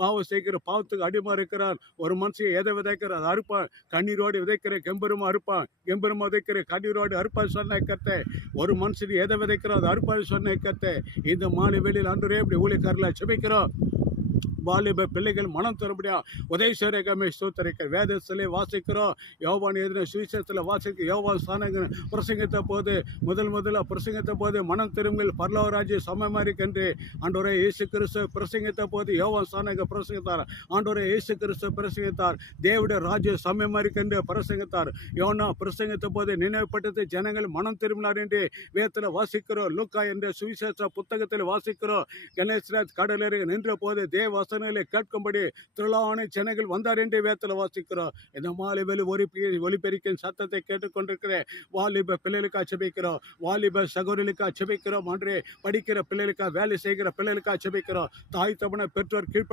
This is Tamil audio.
பாவம் செய்கிற பாவத்துக்கு அடிமை இருக்கிறான். ஒரு மனுஷன் எதை விதைக்கிற அதை அறுப்பான். கண்ணீரோடு விதைக்கிற கெம்பெருமா அறுப்பான். கெம்பெருமா விதைக்கிற கண்ணீரோடு அறுப்பான் சொன்ன கர்த்தர். ஒரு மனுஷன் எதை விதைக்கிறோ அதை அறுப்பான் சொன்ன கர்த்தர். இந்த மாலை வேளையில் ஆண்டவரே இப்படி ஊழியக்காரர்களை ஜெபிக்கிறோம். வாலிப பிள்ளைகள் மனம் தரும்படியா உதவி சேரகமே ஸ்தோத்திரிக்க வேதத்திலே வாசிக்கிறோம். யோவான் எழுதின சுவிசேஷத்தில் வாசிக்க யோவான் சாணகன் பிரசங்கித்த போது முதல்ல பிரசங்கித்த போது மனம் திரும்புங்கள் பரலோக ராஜ்யம் சமமாரிக்கென்று ஆண்டவரே இயேசு கிறிஸ்து பிரசங்கித்த போது யோவான் சாணகன் பிரசங்கித்தார். ஆண்டவரே இயேசு கிறிஸ்து பிரசங்கித்தார். தேவனுடைய ராஜ்யம் சமமாரிக்கென்று பிரசங்கித்தார். யோனா பிரசங்கித்த போது நினைவுபட்டது ஜனங்கள் மனம் திரும்பினார் என்று வேதத்தில் வாசிக்கிறோம். லூக்கா என்ற சுவிசேஷ புத்தகத்தில் வாசிக்கிறோம். கணேசராஜ் கடலில் நின்ற போது தேவ வசனங்களை கேட்கும்படி திரளான ஜனங்கள் வந்தார் என்று வேதத்தில் வாசிக்கிறோம். இந்த மாலை வேலை ஒலிபெருக்கின் சத்தத்தை கேட்டுக்கொண்டிருக்கிற வாலிப பிள்ளைகளுக்காக ஜெபிக்கிறோம். வாலிப சகோதரிகளுக்காக ஜெபிக்கிறோம். அன்றே படிக்கிற பிள்ளைகளுக்காக வேலை செய்கிற பிள்ளைகளுக்காக ஜெபிக்கிறோம். தாய் தகப்பனை பெற்றோர் கீழ்ப்ப